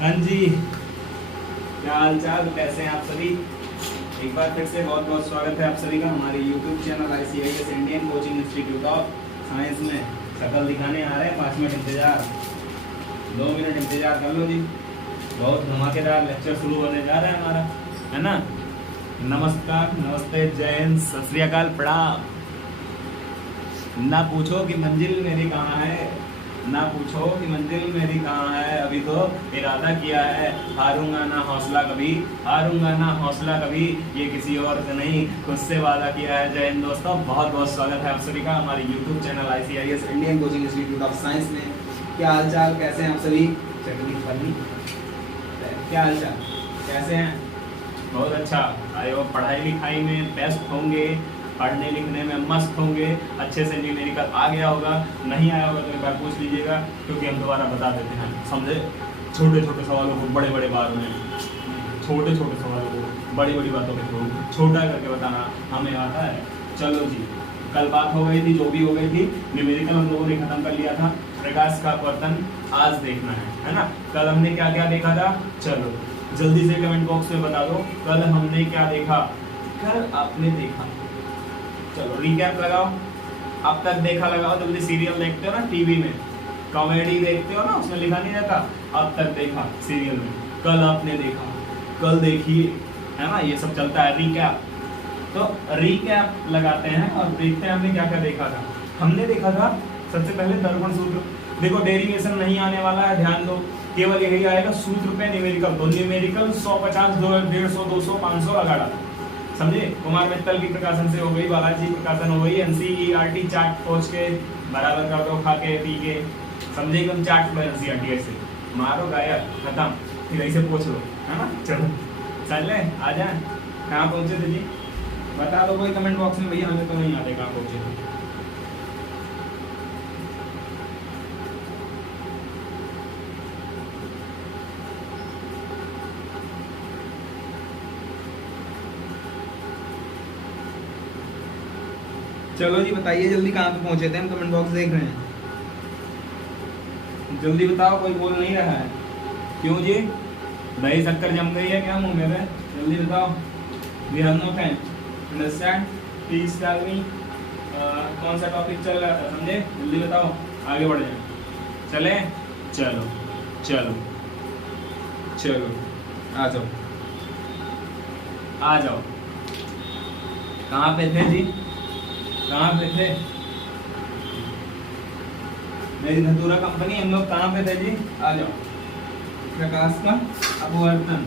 हाँ जी, क्या हाल चाल, कैसे हैं आप सभी। एक बार फिर से बहुत बहुत स्वागत है आप सभी का हमारे YouTube channel ICIS Indian coaching institute of science में। शक्ल दिखाने आ रहे हैं, 5 मिनट इंतजार, 2 मिनट इंतजार कर लो जी। बहुत धमाकेदार लेक्चर शुरू होने जा रहा है हमारा, है ना। नमस्कार, नमस्ते, जय हिंद, सत श्री अकाल, प्रणाम। ना पूछो कि मंजिल मेरी कहाँ है, ना पूछो कि मंजिल मेरी कहाँ है, अभी तो इरादा किया है, हारूंगा ना हौसला कभी, हारूंगा ना हौसला कभी, ये किसी और से नहीं खुद से वादा किया है। जय हिंद दोस्तों, बहुत बहुत स्वागत है आप सभी का हमारे YouTube channel ICIS Indian coaching institute of science में। क्या हाल चाल, कैसे हैं आप सभी। क्या हाल चाल, कैसे हैं। बहुत अच्छा, आई होप पढ़ाई लिखाई में बेस्ट होंगे, पढ़ने लिखने में मस्त होंगे, अच्छे से न्यूमेरिकल आ गया होगा, नहीं आया होगा तो एक बार पूछ लीजिएगा, क्योंकि हम दोबारा बता देते हैं, समझे। छोटे छोटे सवालों को बड़े बड़े बार में, छोटे छोटे सवालों को बड़ी बड़ी बातों के थ्रू छोटा करके बताना हमें आता है। चलो जी, कल बात हो गई थी, जो भी हो गई थी, न्यूमेरिकल हम लोगों ने खत्म कर लिया था। प्रकाश का अपवर्तन आज देखना है ना। कल हमने क्या क्या देखा था, चलो जल्दी से कमेंट बॉक्स में बता दो, कल हमने क्या देखा। कल आपने देखा, चलो रिकैप लगाओ, अब तक देखा लगाओ। जल्दी सीरियल देखते हो ना टीवी में, कॉमेडी देखते हो ना, उसमें लिखा नहीं रहता अब तक देखा सीरियल में, कल आपने देखा, कल देखिए, है ना, ये सब चलता है रिकैप। तो रिकैप लगाते हैं और देखते हैं हमने क्या क्या देखा था। हमने देखा था सबसे पहले दर्पण सूत्र। देखो डेरिवेशन नहीं आने वाला है, ध्यान दो, केवल यही आएगा सूत्र पे न्यूमेरिकल। तो न्यूमेरिकल 150, 150, 200, 500 लगा डालो, समझे। कुमार मित्तल की प्रकाशन से हो गई, बालाजी प्रकाशन हो गई, NCERT चार्ट खोज के बराबर कर दो, खा के पी के, समझे, एकदम चार्ट में NCERT ऐसे मारो गायब, खत्म, फिर ऐसे पूछ लो, है ना। चलो चले, आ जाए। कहाँ पहुँचे थे जी, बता दो कोई कमेंट बॉक्स में, भैया हमें तो नहीं आते कहाँ पहुँचे थे। चलो जी बताइए जल्दी, कहाँ पे पहुंचे थे हम, कमेंट बॉक्स देख रहे हैं, जल्दी बताओ, कोई बोल नहीं रहा है। क्यों जी, दही शक्कर जम गई है क्या मुंह में, जल्दी बताओ। We have no time, understand, please tell me कौन सा टॉपिक चल रहा था, समझे, जल्दी बताओ, आगे बढ़ जाए। चले, चलो चलो चलो, आ जाओ आ जाओ। कहाँ पे थे जी, कहाँ पे थे, मेरी धतूरा कंपनी, हम लोग कहाँ पे थे जी, आ जाओ। प्रकाश का अपवर्तन।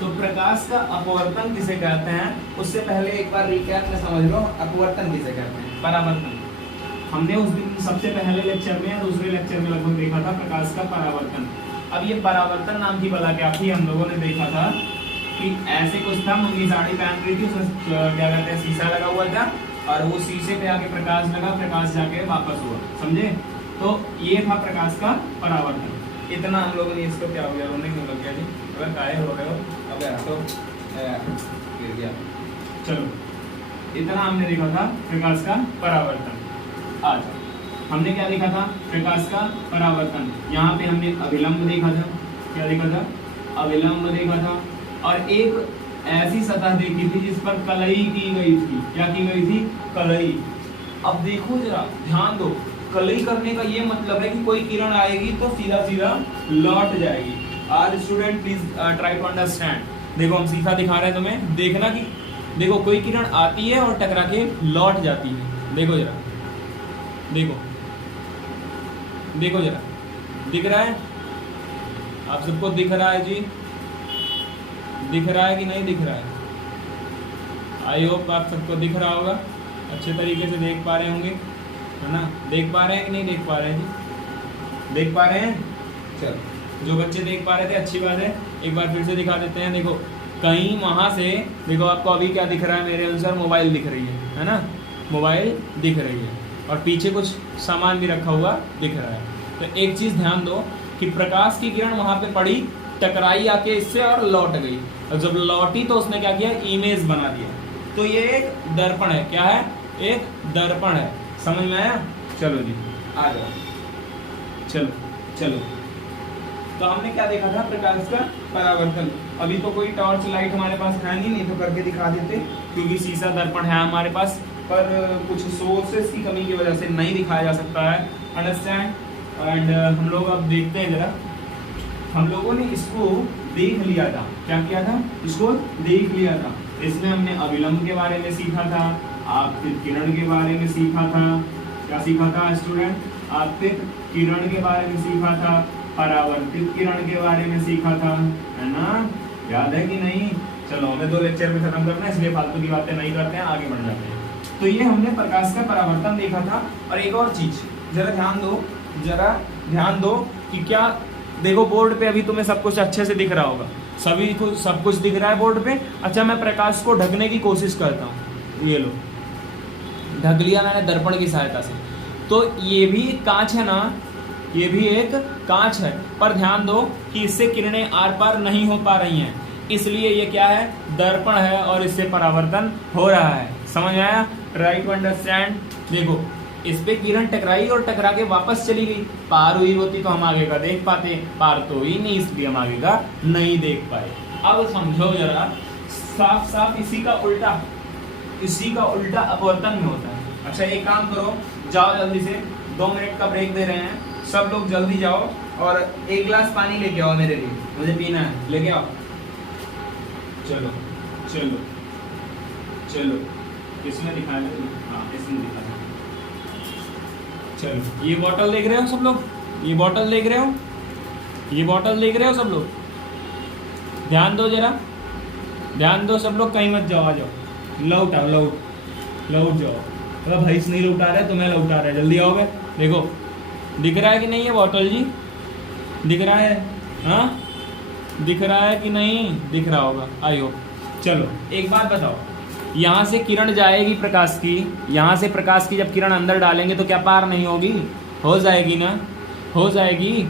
तो प्रकाश का अपवर्तन किसे कहते हैं, उससे पहले एक बार रिकैप में समझ लो, अपवर्तन किसे कहते हैं, परावर्तन। हमने उस दिन सबसे पहले लेक्चर में या दूसरे लेक्चर में लगभग देखा था प्रकाश का परावर्तन। अब ये परावर्तन नाम की बला क्या थी, हम लोगों ने देखा था कि ऐसे कुछ था, मम्मी साड़ी पहन रही थी, उसमें क्या कहते हैं शीशा लगा हुआ था, और वो शीशे पे आके प्रकाश लगा, प्रकाश जाके वापस हुआ, समझे। तो ये था प्रकाश का परावर्तन। इतना हम लोगों ने, इसको क्या हो गया, रोने क्यों लग गया जी, अगर काहे हो रहे हो, अब तो गिर गया। चलो, इतना हमने देखा था प्रकाश का परावर्तन। आज हमने क्या देखा था, प्रकाश का परावर्तन। यहाँ पे हमने अभिलंब देखा था, क्या देखा था, अभिलंब देखा था, और एक ऐसी सतह देखी थी जिस पर कलई की गई थी। क्या की गई थी, कलई। अब देखो जरा, ध्यान दो, कलई करने का ये मतलब है कि कोई किरण आएगी तो सीधा सीधा लौट जाएगी। आज student please try to understand. देखो हम सीधा दिखा रहे हैं तुम्हें, देखना कि देखो कोई किरण आती है और टकरा के लौट जाती है। देखो जरा, देखो देखो जरा, दिख रहा है आप सबको, दिख रहा है जी, दिख रहा है कि नहीं दिख रहा है। आई होप आप सबको दिख रहा होगा, अच्छे तरीके से देख पा रहे होंगे, है ना। देख पा रहे हैं कि नहीं देख पा रहे हैं जी, देख पा रहे हैं। चलो, जो बच्चे देख पा रहे थे अच्छी बात है, एक बार फिर से दिखा देते हैं। देखो कहीं वहाँ से, देखो आपको अभी क्या दिख रहा है, मेरे अनुसार मोबाइल दिख रही है ना, मोबाइल दिख रही है, और पीछे कुछ सामान भी रखा हुआ दिख रहा है। तो एक चीज़ ध्यान दो कि प्रकाश की किरण वहाँ पे पड़ी, टकराई आके इससे और लौट गई, और जब लौटी तो उसने क्या किया, इमेज बना दिया। तो ये एक दर्पण है, क्या है, एक दर्पण है, समझ में आया। चलो जी आ जाओ, चलो चलो तो हमने क्या देखा था, प्रकाश का परावर्तन। अभी तो कोई टॉर्च लाइट हमारे पास है नहीं तो करके दिखा देते, क्योंकि शीशा दर्पण है हमारे पास, पर कुछ सोर्सेस की कमी की वजह से नहीं दिखाया जा सकता है। अंडरस्टैंड? एंड हम लोग अब देखते हैं जरा, हम लोगों ने इसको देख लिया था, क्या किया था, इसको देख लिया था। इसमें हमने अविलंब के बारे में सीखा था, आपतित किरण के बारे में सीखा था, क्या सीखा था स्टूडेंट, आपतित किरण के बारे में सीखा था, परावर्तित किरण के बारे में सीखा था, है ना, याद है कि नहीं? चलो हमें 2 लेक्चर में खत्म करना है, इसलिए फालतू की बातें नहीं करते हैं, आगे बढ़ जाते हैं। तो ये हमने प्रकाश का परावर्तन देखा था। और एक और चीज जरा ध्यान दो कि क्या, देखो बोर्ड पे अभी तुम्हें सब कुछ अच्छे से दिख रहा होगा, सभी को सब कुछ दिख रहा है बोर्ड पे। अच्छा, मैं प्रकाश को ढकने की कोशिश करता हूँ, ये लो ढक लिया मैंने दर्पण की सहायता से। तो ये भी एक कांच है ना, ये भी एक कांच है, पर ध्यान दो कि इससे किरणें आर पार नहीं हो पा रही हैं, इसलिए ये क्या है, दर्पण है और इससे परावर्तन हो रहा है। समझ आया? Try to understand. देखो इस पे किरण टकराई और टकरा के वापस चली गई, पार हुई होती तो हम आगे का देख पाते, पार तो हुई नहीं, इसलिए हम आगे का नहीं देख पाए। अब समझो जरा, साफ साफ इसी का उल्टा अपवर्तन में होता है। अच्छा एक काम करो, जाओ जल्दी से, 2 मिनट का ब्रेक दे रहे हैं, सब लोग जल्दी जाओ और 1 गिलास पानी लेके आओ मेरे लिए, मुझे पीना है, लेके आओ। चलो चलो चलो, इसमें दिखाया, हाँ इसमें दिखाया। चलो ये बॉटल देख रहे हो सब लोग, ये बॉटल देख रहे हो, ये बॉटल देख रहे हो सब लोग, ध्यान दो जरा, ध्यान दो सब लोग, कहीं मत जाओ, आ जाओ, लौट आओ, लौट जाओ। अगर भाई नहीं लौटा रहा है तो मैं लौटा रहा है, जल्दी आओगे। देखो दिख रहा है कि नहीं है बॉटल जी, दिख रहा है, हाँ दिख रहा है कि नहीं, दिख रहा होगा, आइयो। चलो एक बात बताओ, यहाँ से किरण जाएगी प्रकाश की, यहाँ से प्रकाश की जब किरण अंदर डालेंगे तो क्या पार नहीं होगी, हो जाएगी ना, हो जाएगी।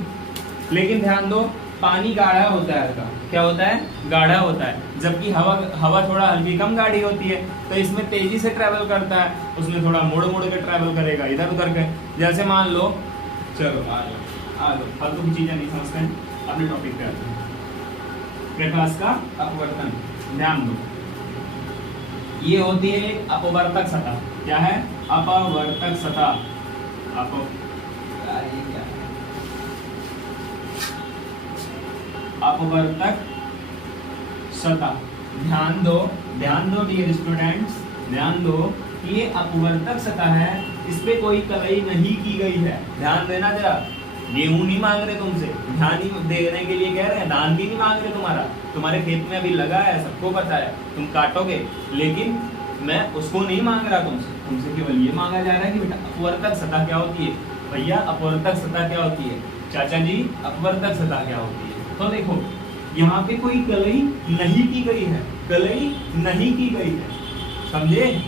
लेकिन ध्यान दो, पानी गाढ़ा होता है हल्का, क्या होता है, गाढ़ा होता है, जबकि हवा थोड़ा हल्की कम गाढ़ी होती है, तो इसमें तेजी से ट्रैवल करता है, उसमें थोड़ा मुड़ के ट्रैवल करेगा इधर उधर के। जैसे मान लो, चलो आ लो, फालतू की चीजें नहीं समझते हैं, अपने टॉपिक पे आते हैं। प्रकाश का अपवर्तन, ध्यान दो, ये होती है अपवर्तक सतह, क्या है, अपवर्तक सतह, अपवर्तक सतह। ध्यान दो डियर स्टूडेंट्स, ध्यान दो कि ये अपवर्तक सतह है, इस पे कोई कलई नहीं की गई है, ध्यान देना जरा। गेहूं नहीं मांग रहे तुमसे, ध्यान ही देने के लिए कह रहे हैं, धान भी नहीं मांग रहे तुम्हारे खेत में अभी लगा है, सबको पता है, तुम काटोगे, लेकिन मैं उसको नहीं मांग रहा तुमसे केवल ये मांगा जा रहा है कि बेटा अपवर्तक सतह क्या होती है। भैया अपवर्तक सतह क्या होती है, चाचा जी अपवर्तक सतह क्या होती है। तो देखो यहाँ पे कोई कलई नहीं की गई है, कलई नहीं की गई है, समझे,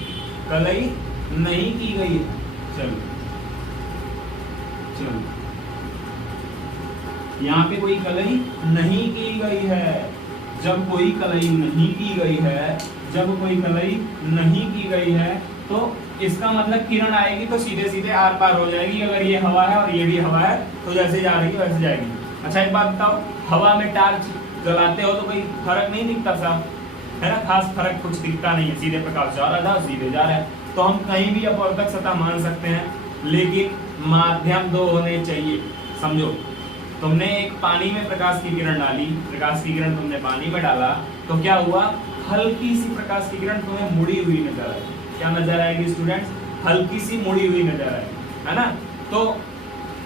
कलई नहीं की गई है। चलो यहाँ पे कोई कलई नहीं की गई है। जब कोई कलई नहीं की गई है तो इसका मतलब किरण आएगी तो सीधे सीधे आर पार हो जाएगी। अगर ये हवा है और ये भी हवा है तो जैसे जा रही है वैसे जाएगी। अच्छा एक बात बताओ, हवा में टार्च जलाते हो तो कोई फर्क नहीं दिखता साहब, है ना, खास फर्क कुछ दिखता नहीं है, सीधे प्रकाश जा रहा था सीधे जा रहा है। तो हम कहीं भी अपवर्तक सतह मान सकते हैं, लेकिन माध्यम 2 होने चाहिए। समझो, तुमने एक पानी में प्रकाश की किरण डाली, प्रकाश की किरण तुमने पानी में डाला तो क्या हुआ, हल्की सी प्रकाश की किरण तुम्हें मुड़ी हुई नजर आएगी। क्या नजर आएगी स्टूडेंट्स, हल्की सी मुड़ी हुई नजर आएगी, है ना। तो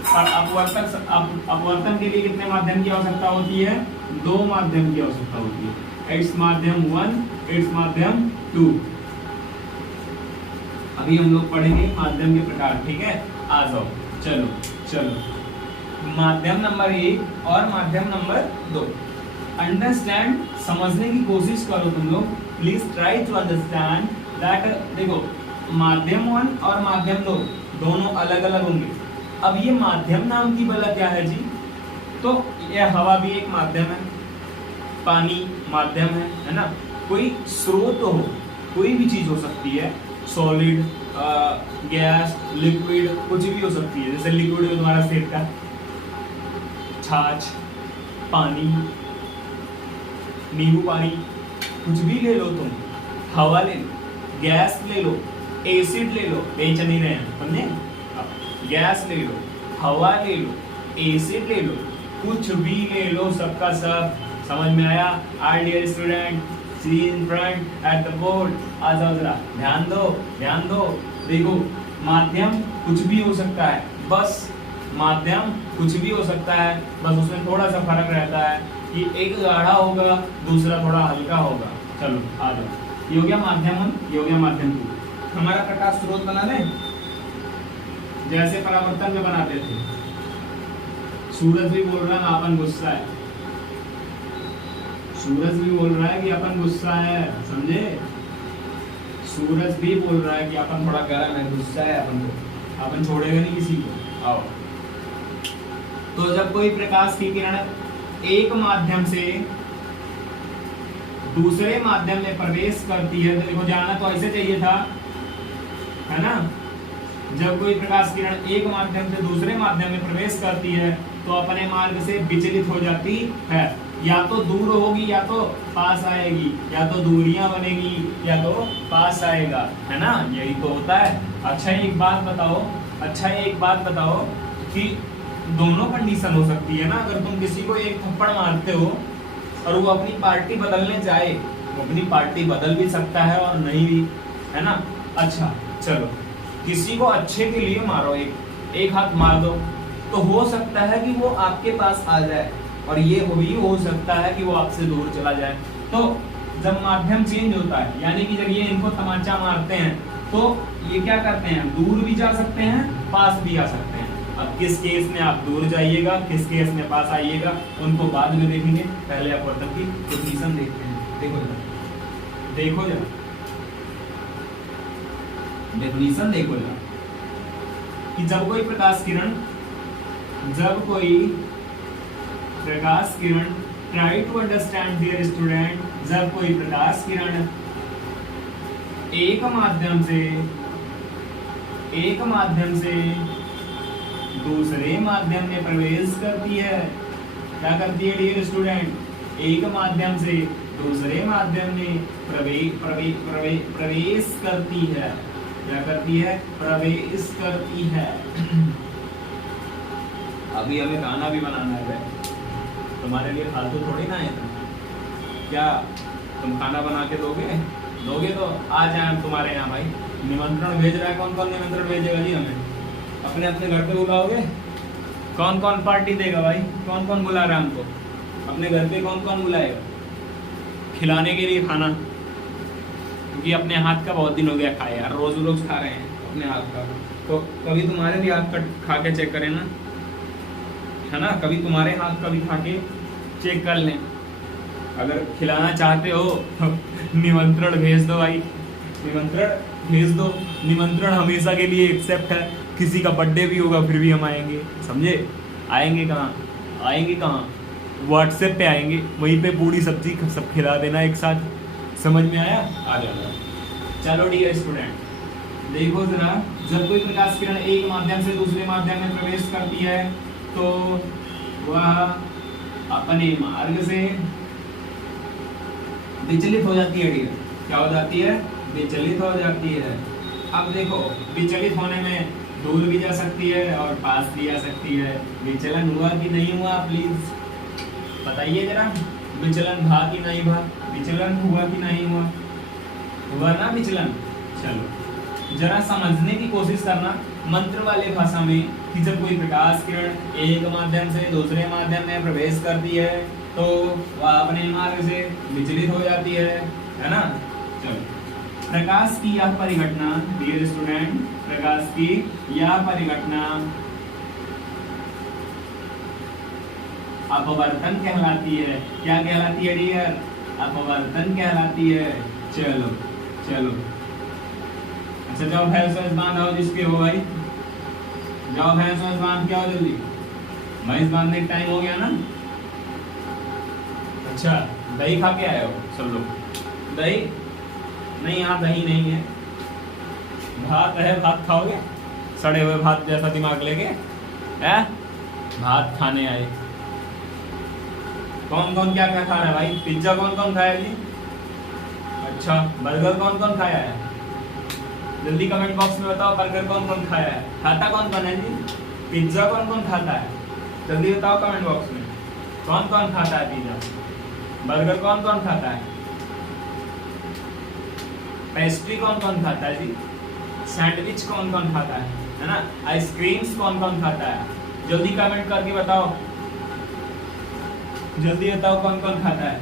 अपवर्तन के लिए कितने माध्यम की आवश्यकता होती है, 2 माध्यम की आवश्यकता होती है। इट्स माध्यम 1, इट्स माध्यम 2। अभी हम लोग पढ़ेंगे माध्यम के प्रकार, ठीक है, आ जाओ। चलो माध्यम नंबर 1 और माध्यम नंबर 2 अंडरस्टैंड, समझने की कोशिश करो तुम लोग, please try to understand that. देखो माध्यम 1 और माध्यम 2 दोनों अलग अलग होंगे। अब ये माध्यम नाम की बला क्या है जी, तो यह हवा भी एक माध्यम है, पानी माध्यम है ना। कोई स्रोत हो, कोई भी चीज हो सकती है, सॉलिड, गैस, लिक्विड, कुछ भी हो सकती है। जैसे लिक्विड में तुम्हारा सेब का छाछ, पानी, नींबू पानी, कुछ भी ले लो तुम, हवा ले लो, गैस ले लो, एसिड ले लो, बेच नहीं रहे हैं समझे, गैस ले लो, हवा ले लो, एसिड ले लो, कुछ भी ले लो, सबका सब। समझ में आया? Our dear student, see in front at the board. आ जाओ जरा, ध्यान दो, ध्यान दो। देखो माध्यम कुछ भी हो सकता है, बस माध्यम कुछ भी हो सकता है, बस उसमें थोड़ा सा फर्क रहता है कि एक गाढ़ा होगा, दूसरा थोड़ा हल्का होगा। चलो आ जाओ, ये हो गया माध्यम 1, ये हो गया माध्यम 2। हमारा प्रकाश स्रोत बना लें जैसे परावर्तन में बनाते थे। सूरज भी बोल रहा है अपन गुस्सा है, सूरज भी बोल रहा है कि अपन गुस्सा है, समझे? सूरज भी बोल रहा है कि अपन थोड़ा गर्म है, गुस्सा है अपन को, अपन छोड़ेगा नहीं किसी को। आओ, तो जब कोई प्रकाश की किरण एक माध्यम से दूसरे माध्यम में प्रवेश करती है, तो देखो जाना तो ऐसे चाहिए था, है ना? जब कोई प्रकाश किरण एक माध्यम से दूसरे माध्यम में प्रवेश करती है तो अपने मार्ग से विचलित हो जाती है, या तो दूर होगी या तो पास आएगी, या तो दूरियां बनेगी या तो पास आएगा, है ना? यही तो होता है। अच्छा एक बात बताओ कि दोनों कंडीशन हो सकती है ना। अगर तुम किसी को एक थप्पड़ मारते हो और वो अपनी पार्टी बदलने जाए, वो अपनी पार्टी बदल भी सकता है और नहीं भी, है ना? अच्छा चलो, किसी को अच्छे के लिए मारो, एक हाथ मार दो, तो हो सकता है कि वो आपके पास आ जाए, और ये भी हो सकता है कि वो आपसे दूर चला जाए। तो जब माध्यम चेंज होता है, यानी कि जब ये इनको तमाचा मारते हैं तो ये क्या करते हैं, दूर भी जा सकते हैं, पास भी आ सकते हैं। अब किस केस में आप दूर जाइएगा, किस केस में पास आइएगा, उनको बाद में देखेंगे। पहले अपवर्तन की डेफिनेशन देखते हैं। देखो जरा डेफिनेशन देखो जरा कि जब कोई प्रकाश किरण try to understand dear student, जब कोई प्रकाश किरण एक माध्यम से दूसरे माध्यम में प्रवेश करती है, क्या करती है डियर स्टूडेंट? एक माध्यम से दूसरे माध्यम में प्रवेश करती है। क्या करती है? प्रवेश करती है। अभी हमें गाना भी बनाना है, तुम्हारे लिए फालतू थोड़ी ना है। क्या तुम खाना बना के दोगे तो आ जाए हम तुम्हारे यहाँ। भाई निमंत्रण भेज रहा है, कौन कौन निमंत्रण भेजेगा जी हमें? अपने अपने घर पे बुलाओगे? कौन कौन पार्टी देगा भाई? कौन कौन बुला रहा है हमको? अपने घर पे कौन कौन बुलाएगा खिलाने के लिए खाना? क्योंकि अपने हाथ का बहुत दिन हो गया खाए यार, रोज खा रहे हैं अपने हाथ का। तो कभी तुम्हारे भी हाथ का खा के चेक करें ना, है ना? कभी तुम्हारे हाथ का भी खा के चेक कर लें। अगर खिलाना चाहते हो तो निमंत्रण भेज दो भाई, निमंत्रण भेज दो। निमंत्रण हमेशा के लिए एक्सेप्ट है। किसी का बर्थडे भी होगा फिर भी हम आएंगे, समझे? आएंगे कहाँ? व्हाट्सएप पे आएंगे, वहीं पे पूरी सब्जी सब खिला देना एक साथ। समझ में आया? आ जाएगा। चलो डियर स्टूडेंट, देखो जरा, जब कोई प्रकाश किरण एक माध्यम से दूसरे माध्यम में प्रवेश करती है तो वह अपने मार्ग से विचलित हो जाती है डियर। क्या हो जाती है? विचलित हो जाती है। अब देखो, विचलित होने में दूर भी जा सकती है और पास भी आ सकती है। विचलन हुआ कि नहीं हुआ, प्लीज बताइए जरा। विचलन था कि नहीं हुआ? विचलन हुआ कि नहीं हुआ? हुआ ना विचलन। चलो जरा समझने की कोशिश करना मंत्र वाले भाषा में कि जब कोई प्रकाश किरण एक माध्यम से दूसरे माध्यम में प्रवेश करती है तो वह अपने मार्ग से विचलित हो जाती है ना? चलो, प्रकाश की यह परिघटना डियर स्टूडेंट, प्रकाश की यह परिघटना अपवर्तन कहलाती है। क्या कहलाती है डियर? अपवर्तन कहलाती है। चलो अच्छा, जाओ भैंस बांधो जिसके हो भाई, जाओ भैंस बांध के आओ जल्दी। भैंस बांधने का टाइम हो गया ना? अच्छा, दही खा के आए हो सब लोग? दही नहीं, यहाँ दही नहीं है, भात है। भात खाओगे? सड़े हुए भात जैसा दिमाग लेके है? भात खाने आए। कौन कौन क्या क्या खा रहा है भाई? पिज्जा कौन कौन खाया जी? अच्छा, बर्गर कौन कौन खाया है? जल्दी कमेंट बॉक्स में बताओ, बर्गर कौन कौन खाया है? खाता कौन कौन है जी? पिज्जा कौन कौन खाता है? जल्दी बताओ कमेंट बॉक्स में, कौन कौन खाता है पिज्जा? बर्गर कौन कौन खाता है? पेस्ट्री कौन कौन खाता है जी? सैंडविच कौन कौन खाता है ना? आइसक्रीम्स कौन कौन खाता है? जल्दी कमेंट करके बताओ, जल्दी बताओ कौन कौन खाता है?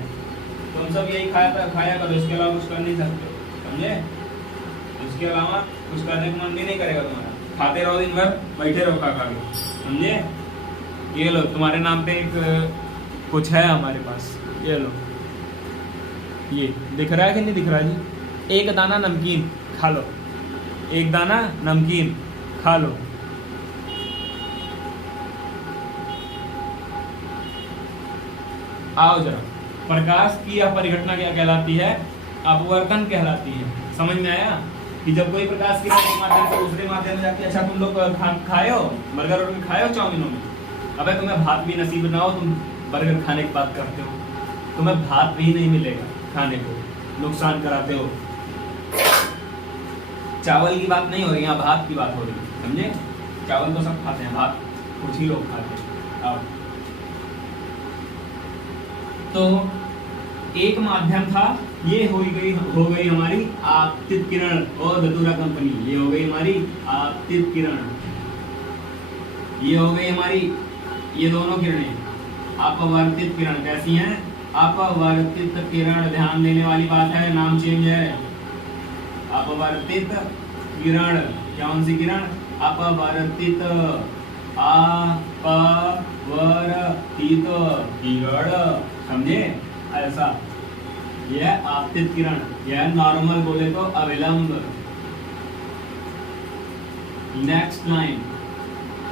तुम सब यही खाया करो, इसके अलावा कुछ कर नहीं सकते, समझे? इसके अलावा कुछ करने का मन भी नहीं करेगा तुम्हारा, खाते रहो दिन भर, बैठे रहो खा खा के, समझे? ये लो तुम्हारे नाम पे एक कुछ है हमारे पास, ये लो, ये दिख रहा है कि नहीं दिख रहा जी? एक दाना नमकीन खा लो, एक दाना नमकीन खा लो। आओ जरा, प्रकाश की यह परिघटना क्या कहलाती है? अपवर्तन कहलाती है। समझ में आया कि जब कोई प्रकाश की एक माध्यम से दूसरे माध्यम में जाती है। अच्छा, तुम लोग खाए हो बर्गर और खाए हो चाउमीनों में? अबे तुम्हें भात भी नसीब ना हो, तुम बर्गर खाने की बात करते हो, तुम्हें भात भी नहीं मिलेगा खाने को, नुकसान कराते हो। चावल की बात नहीं हो रही, यहाँ भात की बात हो रही है, समझे? चावल तो सब खाते हैं, भात कुछ ही लोग खाते हैं। आओ, तो एक माध्यम था, ये हो गई हमारी आपतित किरण और धतूरा कंपनी, ये हो गई हमारी आपतित किरण, ये हो गई हमारी ये दोनों किरणें। अपवर्तित किरण कैसी हैं? अपवर्तित किरण, ध्यान देने वाली बात है, नाम चेंज है। अपवर्तित किरण, कौन सी किरण? अपवर्तित, अपवर्तित किरण, समझे? ऐसा यह आपतित किरण, यह नॉर्मल बोले तो अविलंब। नेक्स्ट लाइन,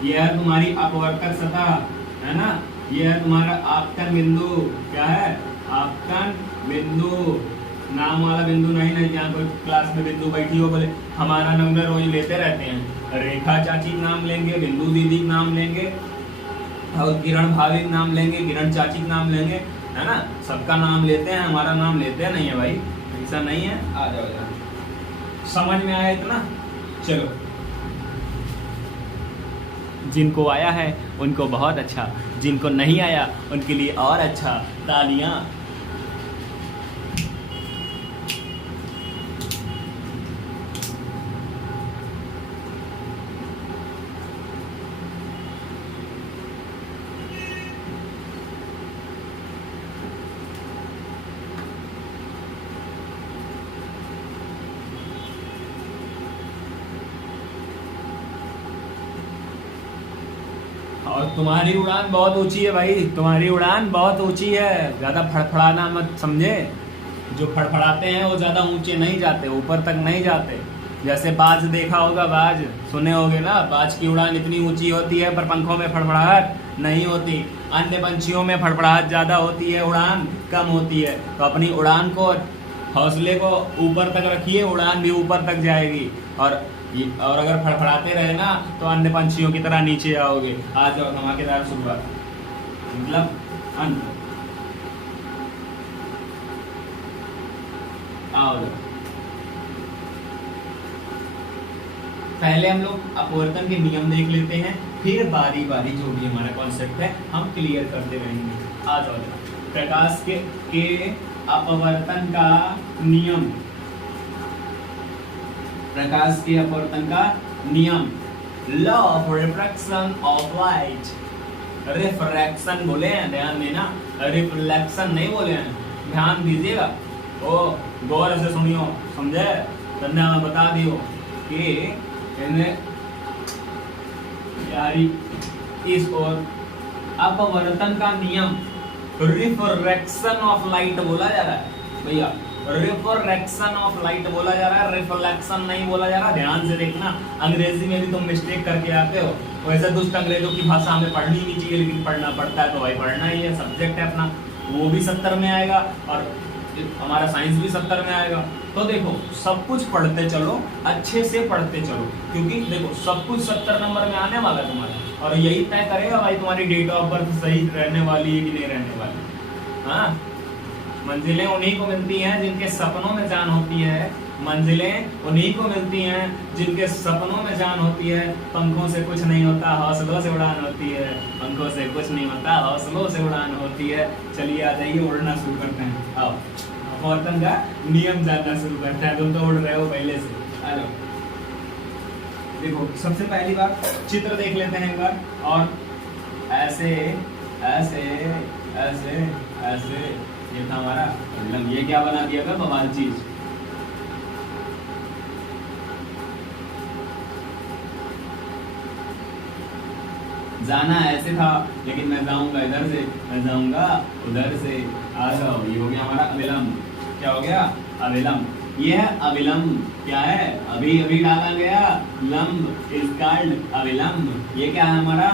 यह तुम्हारी अपवर्तक सतह है ना, यह तुम्हारा आपतन बिंदु। क्या है? आपतन बिंदु, नाम वाला बिंदु नहीं, नहीं जहाँ कोई क्लास में बिंदु बैठी हो, बोले हमारा नंबर रोज लेते रहते हैं, रेखा चाची नाम लेंगे, बिंदु दीदी नाम लेंगे, और किरण भाभी नाम लेंगे, किरण चाची नाम लेंगे, है ना? सबका नाम लेते हैं, हमारा नाम लेते नहीं है भाई, ऐसा नहीं है। आ जाओ जरा, समझ में आया इतना? चलो, जिनको आया है उनको बहुत अच्छा, जिनको नहीं आया उनके लिए और अच्छा। तालियां। और तुम्हारी उड़ान बहुत ऊंची है भाई, तुम्हारी उड़ान बहुत ऊंची है, ज्यादा फड़फड़ाना मत, समझे? जो फड़फड़ाते हैं वो ज्यादा ऊंचे नहीं जाते, ऊपर तक नहीं जाते। जैसे बाज देखा होगा, बाज सुने होगे ना, बाज की उड़ान इतनी ऊंची होती है पर पंखों में फड़फड़ाहट नहीं होती। अन्य पंछियों में फड़फड़ाहट ज्यादा होती है, उड़ान कम होती है। तो अपनी उड़ान को, हौसले को ऊपर तक रखिए, उड़ान भी ऊपर तक जाएगी। और अगर फड़फड़ाते रहे ना तो अन्य पंछियों की तरह नीचे आओगे। आ जाओ, धमाकेदार शुरुआत, मतलब अंत। आओ, पहले हम लोग अपवर्तन के नियम देख लेते हैं, फिर बारी बारी जो भी हमारा कॉन्सेप्ट है हम क्लियर करते रहेंगे। आ जाओ, प्रकाश के अपवर्तन का नियम, प्रकाश के अपवर्तन का नियम, law of refraction of light. Refraction बोले हैं, ध्यान देना, रिफ्लेक्शन नहीं बोले हैं, ध्यान दीजिएगा। ओ गौर से सुनियो, समझे? धन्यवाद, मैं बता दियो कि इन्हें यारी इस और अपवर्तन का नियम, रिफ्रैक्शन ऑफ लाइट बोला जा रहा है भैया, रिफ्रैक्शन ऑफ लाइट बोला जा रहा है, रिफ्लेक्शन नहीं बोला जा रहा। ध्यान से देखना, अंग्रेजी में भी तुम मिस्टेक करके आते हो। वैसे दुष्ट अंग्रेजों की भाषा हमें पढ़नी नहीं चाहिए, लेकिन पढ़ना पड़ता है, तो भाई पढ़ना ही है, सब्जेक्ट है अपना। वो भी 70 में आएगा और हमारा साइंस भी 70 में आएगा। तो देखो, सब कुछ पढ़ते चलो, अच्छे से पढ़ते चलो, क्योंकि देखो सब कुछ 70 नंबर में आने वाला है तुम्हारा, और यही तय करेगा भाई तुम्हारी डेट ऑफ बर्थ सही रहने वाली है कि नहीं रहने वाली। हाँ, मंजिलें उन्हीं को मिलती हैं जिनके सपनों में जान होती है। मंजिलें उन्हीं को मिलती हैं जिनके सपनों में जान होती है। पंखों से कुछ नहीं होता, हौसलों से उड़ान होती है। पंखों से कुछ नहीं होता, हौसलों से उड़ान होती है। चलिए आ जाइए, उड़ना शुरू करते हैं। आओ, अपवर्तन का नियम जानना शुरू करते हैं। तुम तो उड़ रहे हो पहले से। आ जाओ, देखो सबसे पहली बार चित्र देख लेते हैं एक बार। और ऐसे ऐसे ऐसे ऐसे, ये था हमारा अविलंब। ये क्या बना दिया था बवाल चीज। जाना ऐसे था, लेकिन मैं जाऊंगा इधर से, मैं जाऊंगा उधर से। आ जाओ, ये हो गया हमारा अविलंब। क्या हो गया? अविलंब। ये है अविलंब। क्या है? अभी अभी डाला गया लंब इज कॉल्ड अविलंब। ये क्या है हमारा?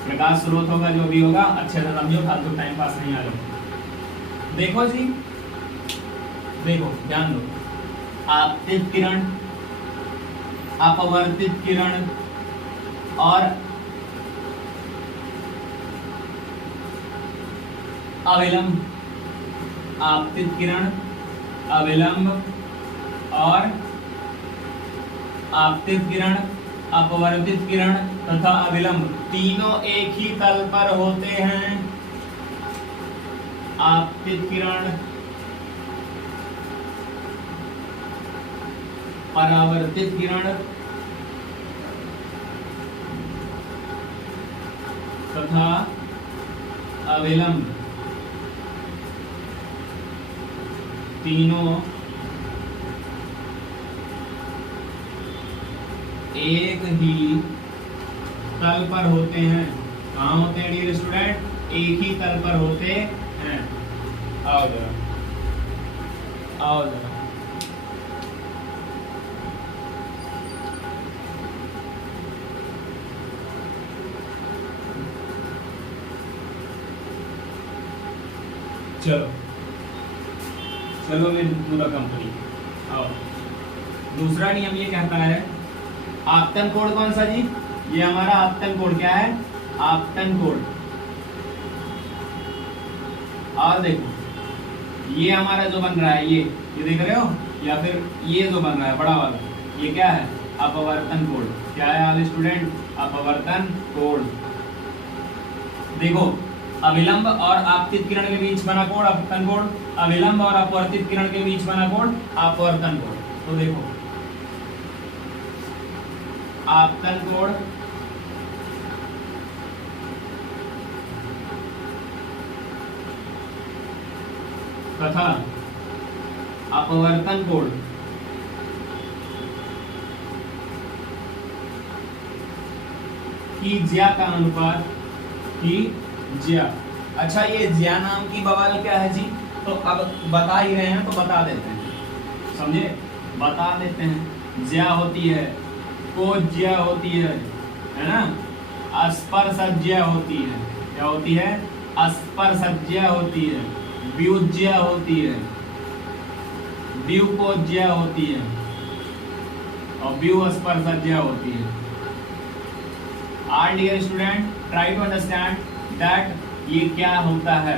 प्रकाश स्रोत होगा, जो भी होगा। अच्छे से समझो, फालतू टाइम पास नहीं आ रहा। देखो जी, देखो ध्यान दो। आपतित किरण, अपवर्तित किरण और अविलंब। आपतित किरण, अविलंब और आपतित किरण, अपवर्तित किरण तथा अविलंब तीनों एक ही तल पर होते हैं। आपतित किरण, परावर्तित किरण तथा अविलंब तीनों एक ही तल पर होते हैं। कहाँ होते हैं डियर स्टूडेंट? एक ही तल पर होते हैं। आओ जरा, आओ जरा। चलो चलो मेरी पूरा कंपनी। आओ, दूसरा नियम ये कहता है, आपतन कोण कौन सा जी? ये हमारा आपतन कोण। क्या है? आपतन कोण। और देखो, ये हमारा जो बन रहा है, ये देख रहे हो, या फिर ये जो बन रहा है बड़ा वाला, ये क्या है? अपवर्तन कोण। क्या है आगे स्टूडेंट? अपवर्तन कोण। देखो, अविलंब और आपतित किरण के बीच बना कोण अपवर्तन कोण, अविलंब और अपवर्तित किरण के बीच बना कोण अपवर्तन कोण। तो देखो, आपतन कोण तथा अपवर्तन कोण की ज्या का अनुपात की ज्या। अच्छा, ये ज्या नाम की बवाल क्या है जी? तो अब बता ही रहे हैं तो बता देते हैं, समझे? बता देते हैं। ज्या होती है, कोज्या होती है ना? अस्पर्शज्या होती है। क्या होती है? अस्पर्शज्या होती है। व्युज्या होती है, व्युकोज्या होती है और व्युस्पर्शज्या होती है। All dear student, try to understand that ये क्या होता है।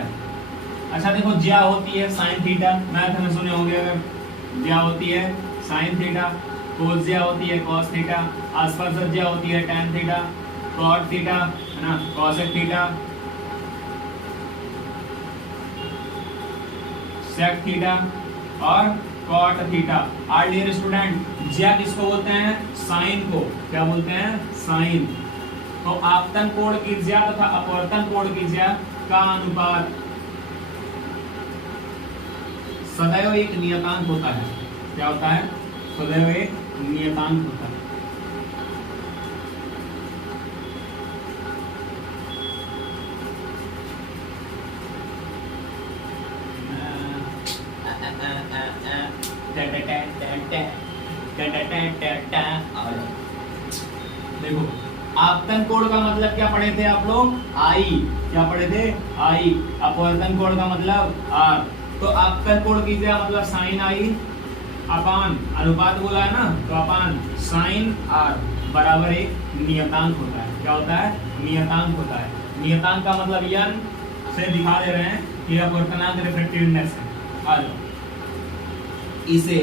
अच्छा देखो, ज्या होती है साइन थीटा, मैथ में सुने होंगे अगर। ज्या होती है साइन थीटा, कोज्या होती है कॉस थीटा, अस्पर्शज्या होती है टैन थीटा, कॉट थीटा है ना, कॉसेक थीटा, सेक थीटा और cot theta. All dear student, ज्या किसको बोलते हैं? साइन को। क्या बोलते हैं? साइन। तो आपतन कोण की ज्या तथा अपवर्तन कोण की ज्या का अनुपात सदैव एक नियतांक होता है। क्या होता है? सदैव एक नियतांक होता है। देखो, आपतन कोण का मतलब क्या पढ़े थे आप लोग? आई। क्या पढ़े थे? आई। अपवर्तन कोण का मतलब आर। तो आपतन कोण की ज्या मतलब साइन आई अपान, अनुपात बोला है ना, तो अपान साइन आर बराबर एक नियतांक होता है। क्या होता है? नियतांक होता है। नियतांक का मतलब यन, से दिखा दे रहे हैं कि अपवर्तनांक रिफ्रैक्टिव इंडेक्स है। आ जाओ, इसे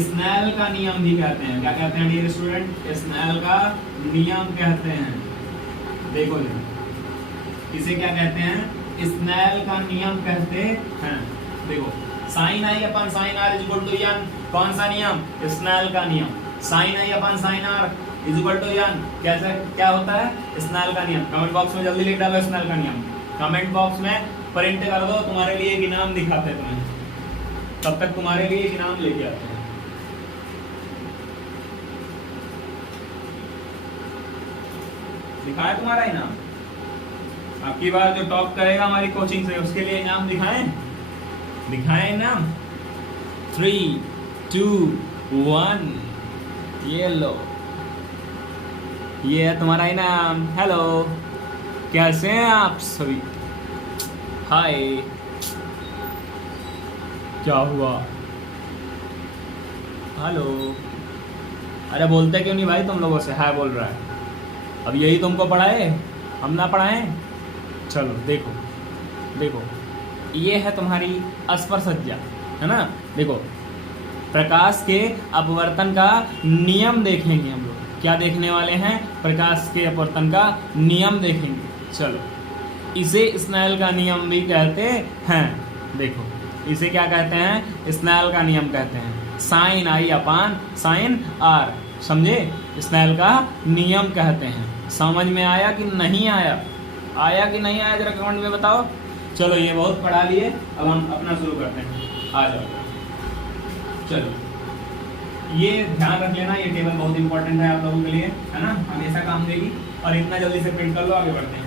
स्नेल का नियम भी कहते हैं। क्या कहते हैं डियर स्टूडेंट? स्नेल का नियम कहते हैं। देखो जरा, इसे क्या कहते हैं? स्नेल का नियम कहते हैं। देखो, sine i upon sine r is equal to n, कौन सा नियम? स्नेल का नियम। Sine i upon sine r is equal to n, कैसे क्या होता है? स्नेल का नियम। कमेंट बॉक्स में जल्दी लिख डालो स्नेल का नियम, कमेंट बॉक्स में प्रिंट कर दो, तुम्हारे लिए एक इनाम दिखाते हैं तुम्हें, तब तक तुम्हारे लिए एक इनाम लेके आते हैं। दिखाए तुम्हारा इनाम? आपकी बार जो टॉप करेगा हमारी कोचिंग से उसके लिए इनाम दिखाएं? दिखाएं इनाम। 3, 2, 1, ये लो, ये है तुम्हारा इनाम। हेलो, कैसे हैं आप सभी? हाय, क्या हुआ? हेलो, अरे बोलते क्यों नहीं भाई तुम लोगों से? हाय बोल रहा है। अब यही तुमको पढ़ाए, हम ना पढ़ाएं? चलो देखो, देखो ये है तुम्हारी स्पर्शज्ञा, है ना। देखो, प्रकाश के अपवर्तन का नियम देखेंगे हम लोग। क्या देखने वाले हैं? प्रकाश के अपवर्तन का नियम देखेंगे। चलो, इसे स्नेल का नियम भी कहते हैं। देखो, इसे क्या कहते हैं? स्नेल का नियम कहते हैं। Sine i upon sine r, समझे? स्नेल का नियम कहते हैं। समझ में आया कि नहीं आया? आया कि नहीं आया जरा कमेंट में बताओ। चलो, ये बहुत पढ़ा लिए, अब हम अपना शुरू करते हैं। आ जाओ, चलो ये ध्यान रख लेना, ये टेबल बहुत इंपॉर्टेंट है आप लोगों के लिए, है ना, हमेशा काम देगी। और इतना जल्दी से प्रिंट कर लो, आगे बढ़ते हैं।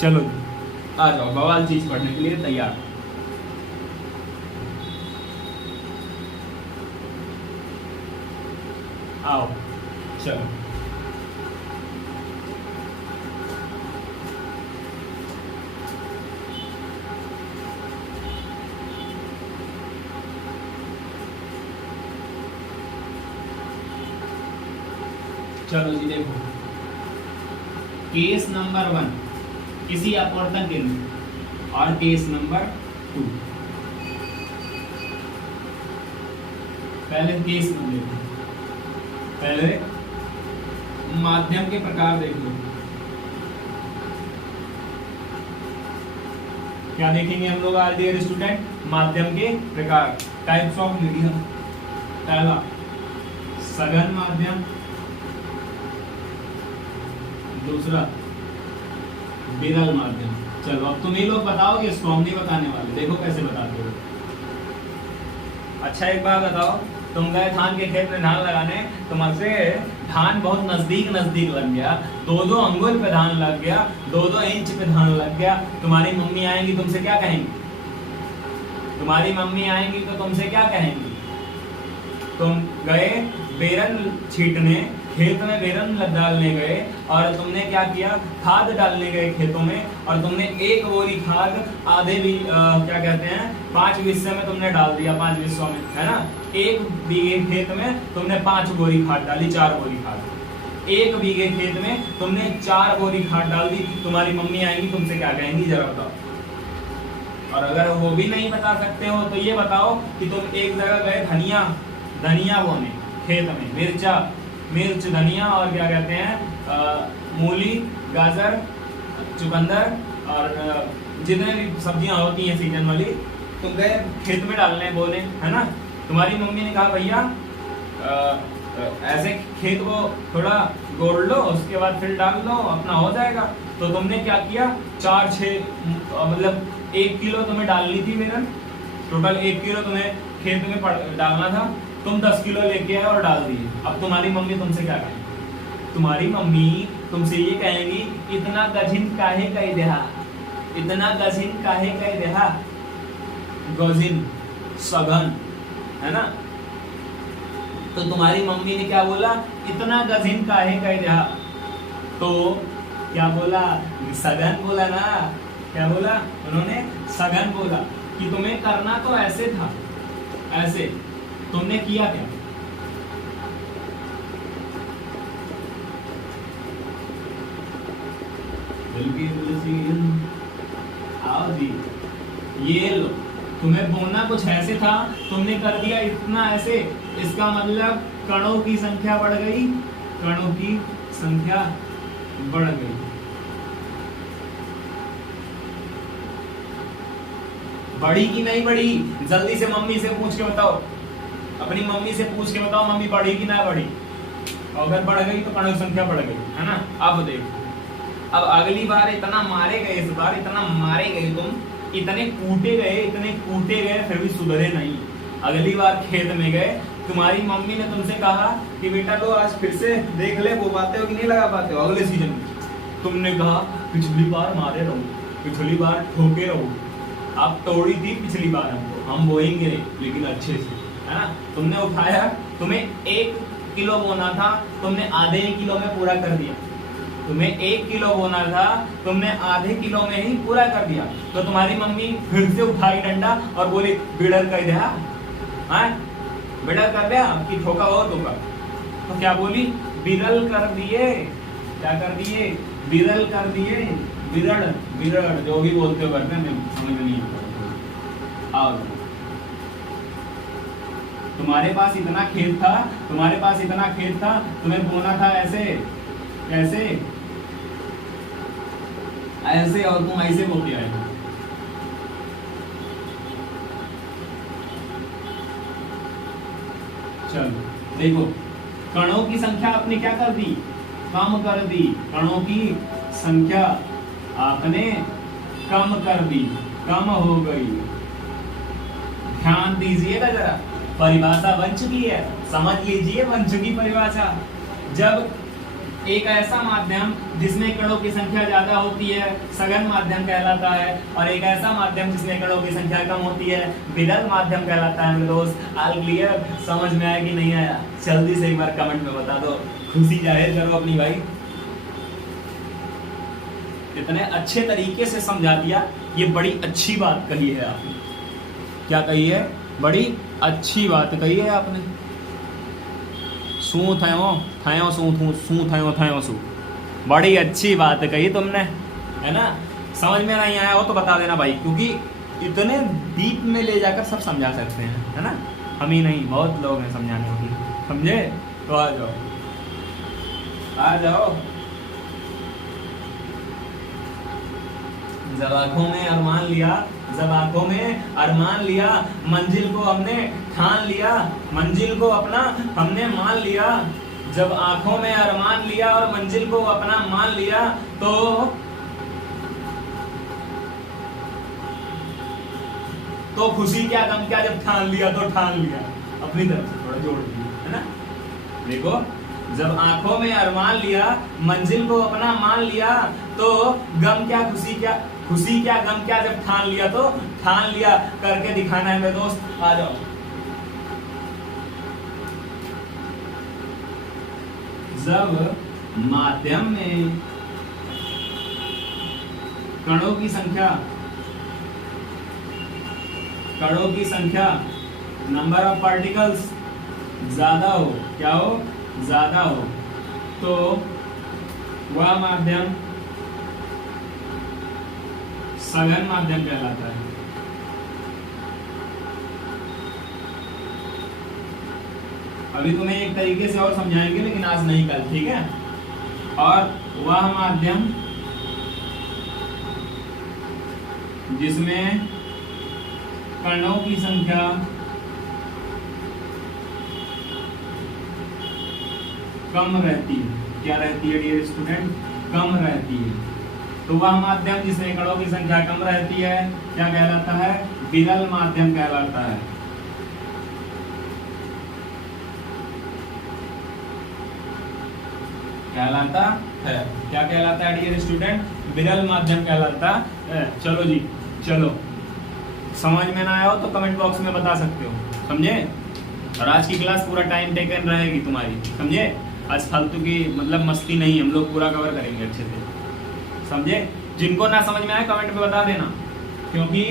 चलो आ जाओ, बवाल चीज पढ़ने के लिए तैयार। आओ, चलो चलो जी, देखो केस नंबर 1 किसी अपवर्तन के लिए, और केस नंबर 2। पहले केस में देखो, पहले माध्यम के प्रकार देख लो। क्या देखेंगे हम लोग आज डियर स्टूडेंट? माध्यम के प्रकार, टाइप्स ऑफ मीडियम। पहला सघन माध्यम, दूसरा विरल माध्यम। चलो अब तुम ही लोग बताओगे, इसको हम नहीं बताने वाले। देखो कैसे बताते हो। अच्छा एक बात बताओ, तुम गए धान के खेत में धान लगाने, तुमसे धान बहुत नजदीक नजदीक लग गया, 2-2 अंगुल पे धान लग गया, 2-2 इंच पे धान लग गया। तुम्हारी मम्मी आएंगी, तुमसे क्या कहेंगी? तुम्हारी मम्मी आएंगी तो तुमसे क्या कहेंगी? तुम गए बेरन छींटने, खेत में बेरन डालने गए, और तुमने क्या किया? खाद डालने गए खेतों में, और तुमने एक बोरी खाद आधे भी क्या कहते हैं 5 हिस्से में तुमने डाल दिया, 5 हिस्सों में, है ना। 1 बीघे खेत में तुमने 5 बोरी खाद डाली, 4 बोरी खाद। 1 बीघे खेत में तुमने 4 बोरी खाद डाल दी। तुम्हारी मम्मी आएंगी, तुमसे क्या कहेंगी जरा बताओ। और अगर वो भी नहीं बता सकते हो तो ये बताओ कि तुम एक जगह गए धनिया बोने खेत में, मिर्च, धनिया, और क्या कहते हैं मूली, गाजर, चुकंदर, और जितने भी सब्जियां होती हैं सीजन वाली, तुम गए खेत में डालने बोले, है ना। तुम्हारी मम्मी ने कहा भैया ऐसे खेत को थोड़ा गोड़ लो, उसके बाद फिर डाल लो, अपना हो जाएगा। तो तुमने क्या किया? 4-6 मतलब 1 किलो तुम्हें डालनी थी बेरन, टोटल 1 किलो तुम्हें खेत में डालना था, तुम 10 किलो लेके आए और डाल दिए। अब तुम्हारी मम्मी तुमसे क्या कहेंगी? तुम्हारी मम्मी तुमसे ये कहेंगी, इतना गजिन काहे कह देहा, इतना गजिन काहे कह देहा। गजिन सघन, है ना। तो तुम्हारी मम्मी ने क्या बोला? इतना गजिन काहे कह देहा। तो क्या बोला? सघन बोला ना। क्या बोला उन्होंने? सघन बोला। कि तुम्हें करना तो ऐसे था, ऐसे। तुमने किया क्या? की आओ जी, ये लो, तुम्हें बोलना कुछ ऐसे था, तुमने कर दिया इतना ऐसे, इसका मतलब कणों की संख्या बढ़ गई, कणों की संख्या बढ़ गई। बढ़ी कि नहीं बढ़ी? जल्दी से मम्मी से पूछ के बताओ, अपनी मम्मी से पूछ के बताओ, मम्मी बढ़ी कि ना बढ़ी? अगर बढ़ गई तो कणों की संख्या बढ़ गई, है ना। अब देखो, अब अगली बार इतना मारे गए, इस बार इतना मारे गए तुम, इतने कूटे गए फिर भी सुधरे नहीं। अगली बार खेत में गए, तुम्हारी मम्मी ने तुमसे कहा कि बेटा लो आज फिर से देख ले वो पाते हो कि नहीं लगा पाते हो अगले सीजन में। तुमने कहा पिछली बार मारे रहो, पिछली बार ठोके रहो, आप तोड़ी थी पिछली बार, हमको हम बोएंगे लेकिन अच्छे से, है ना। तुमने उठाया, तुम्हें 1 किलो बोना था, तुमने आधे किलो में पूरा कर दिया। तुम्हें 1 किलो बोना था, तुमने आधे किलो में ही पूरा कर दिया। तो तुम्हारी मम्मी फिर से उठाई डंडा और बोली बिड़र कर दिया, हाँ बिड़र कर दिया कि ठोका हो ठोका। तो क्या बोली? बिरल कर दिए। क्या कर दिए? बिरल कर दिए। बिरड़ बिरड़ जो भी बोलते हो करते हैं, समझ में नहीं आता। आओ, तुम्हारे पास इतना खेत था, तुम्हें बोना था ऐसे, कैसे? ऐसे, और तुम ऐसे बोलते आए। चलो देखो, कणों की संख्या आपने क्या कर दी? कम कर दी। कणों की संख्या आपने कम कर दी, कम हो गई। ध्यान दीजिएगा जरा, परिभाषा बन चुकी है, समझ लीजिए बन चुकी परिभाषा। जब एक ऐसा माध्यम जिसमें कणों की संख्या ज्यादा होती है सघन माध्यम कहलाता है, और एक ऐसा माध्यम जिसमें कणों की संख्या कम होती है विरल माध्यम कहलाता है। मेरे दोस्त ऑल क्लियर? समझ में आया कि नहीं आया? जल्दी से एक बार कमेंट में बता दो, खुशी जाहिर करो अपनी भाई। इतने अच्छे तरीके से समझा दिया, ये बड़ी अच्छी बात कही है आपने। क्या कही है? बड़ी अच्छी बात कही है आपने। सू थायो सू, बड़ी अच्छी बात कही तुमने, है ना। समझ में नहीं आया हो तो बता देना भाई, क्योंकि इतने डीप में ले जाकर सब समझा सकते हैं, है ना। हम ही नहीं, बहुत लोग हैं समझाने वाले, समझे? तो आ जाओ, आ जाओ। जब आंखों में अरमान लिया, जब आंखों में अरमान लिया, मंजिल को हमने ठान लिया, मंजिल को अपना हमने मान लिया। जब आंखों में अरमान लिया और मंजिल को अपना मान लिया, तो खुशी क्या गम क्या, जब ठान लिया तो ठान लिया, अपनी तरफ से थोड़ा जोड़ दिया, है ना। देखो, जब आंखों में अरमान लिया, मंजिल को अपना मान लिया, तो गम क्या खुशी क्या, खुशी क्या गम क्या, जब ठान लिया तो ठान लिया। करके दिखाना है मेरे दोस्त, आ जाओ। जब माध्यम में कणों की संख्या नंबर ऑफ पार्टिकल्स ज्यादा हो, क्या हो? ज्यादा हो, तो वह माध्यम सघन माध्यम कहलाता है। अभी तुम्हें एक तरीके से और समझाएंगे, लेकिन आज नहीं, कल, ठीक है। और वह माध्यम जिसमें कणों की संख्या कम रहती है, क्या रहती है डियर स्टूडेंट? कम रहती है। तो वह माध्यम जिसमें कणों की संख्या कम रहती है क्या कहलाता है? विरल माध्यम कहलाता है। कहलाता है, क्या कहलाता है डियर स्टूडेंट? विरल माध्यम कहलाता है। चलो जी, चलो, समझ में ना आया हो तो कमेंट बॉक्स में बता सकते हो, समझे। और आज की क्लास पूरा टाइम टेकन रहेगी तुम्हारी, समझे। आज फालतू की मतलब मस्ती नहीं, हम लोग पूरा कवर करेंगे अच्छे से, समझे। जिनको ना समझ में आए कमेंट में बता देना, क्योंकि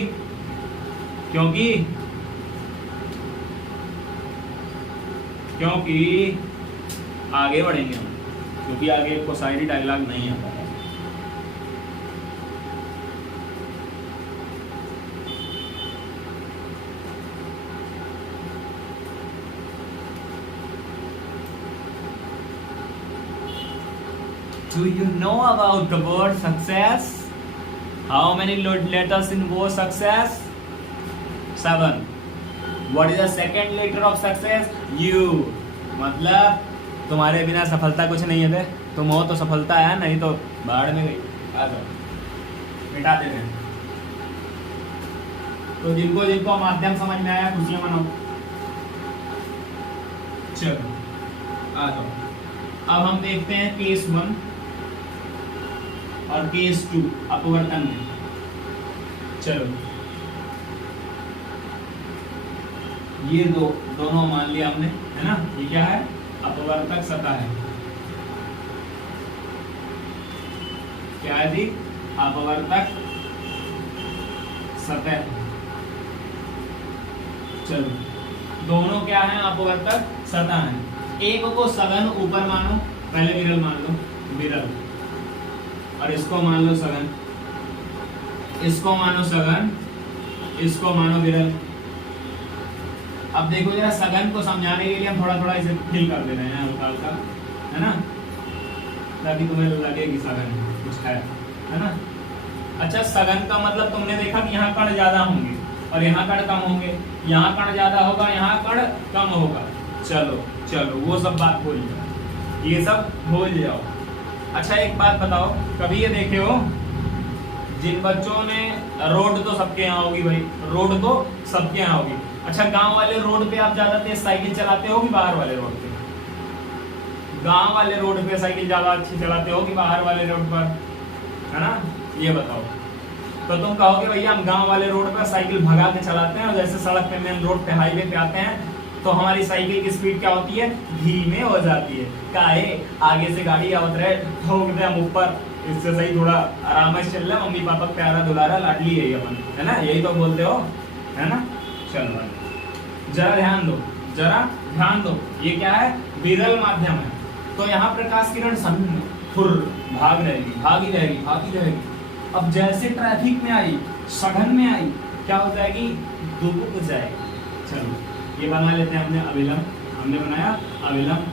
आगे बढ़ेंगे हम, क्योंकि आगे को शायरी डायलॉग नहीं आता। Do you know about the word success? How many letters in word success? 7. What is the second letter of success? U. मतलब तुम्हारे बिना सफलता कुछ नहीं है बे, तुम हो तो सफलता है, नहीं तो बाढ़ में गई। आ जाओ मिटा देते हैं। तो जिनको जिनको माध्यम समझ में आया खुशियां मनाओ। चलो आ जाओ। अब हम देखते हैं केस 1 और केस 2 अपवर्तन में। चलो ये दोनों मान लिया हमने, है ना। ये क्या है? अपवर्तक सतह है। क्या है जी? अपवर्तक सतह। चलो दोनों क्या है? अपवर्तक सतह है। एक को सघन ऊपर मानो, पहले विरल मान लो, विरल, और इसको मान लो सघन, इसको मानो सघन, इसको मानो विरल। अब देखो जरा सघन को समझाने के लिए हम थोड़ा थोड़ा इसे फिल कर दे रहे हैं हल्का हल्का, है ना, ताकि तुम्हें लगे कि सघन कुछ है ना। अच्छा सघन का मतलब तुमने देखा कि यहाँ कण ज्यादा होंगे और यहाँ कण कम होंगे, यहाँ कण ज्यादा होगा, यहाँ कण कम होगा। चलो चलो वो सब बात भूल जाओ, ये सब भूल जाओ। अच्छा एक बात बताओ, कभी ये देखे हो जिन बच्चों ने, रोड तो सबके यहाँ होगी भाई, रोड तो सबके यहाँ होगी। अच्छा गांव वाले रोड पे आप ज्यादा तेज साइकिल चलाते हो कि बाहर वाले रोड पे? गांव वाले रोड पे साइकिल ज्यादा अच्छी चलाते हो कि बाहर वाले रोड पर, है ना? ये बताओ। तो तुम कहोगे भैया हम गांव वाले रोड पर साइकिल भगा के चलाते हैं, और जैसे सड़क पे मेन रोड पे हाईवे पे आते हैं तो हमारी साइकिल की स्पीड क्या होती है? धीमे हो जाती है। काहे? आगे से गाड़ी आवत रहे, ठोक दे हम ऊपर, इससे सही थोड़ा आराम से चल रहा, मम्मी पापा प्यारा दुलारा लाडली है अपन, है ना, यही तो बोलते हो, है ना। चलो जरा ध्यान दो, जरा ध्यान दो, ये क्या है? विरल माध्यम है। तो यहाँ प्रकाश किरण भाग रहेगी, भागी रहेगी, भागी रहेगी। अब जैसे ट्रैफिक में आई, सघन में आई, क्या हो जाएगी? दुबक जाएगी। चलो ये बना लेते हैं हमने अभिलंब, हमने बनाया अभिलंब।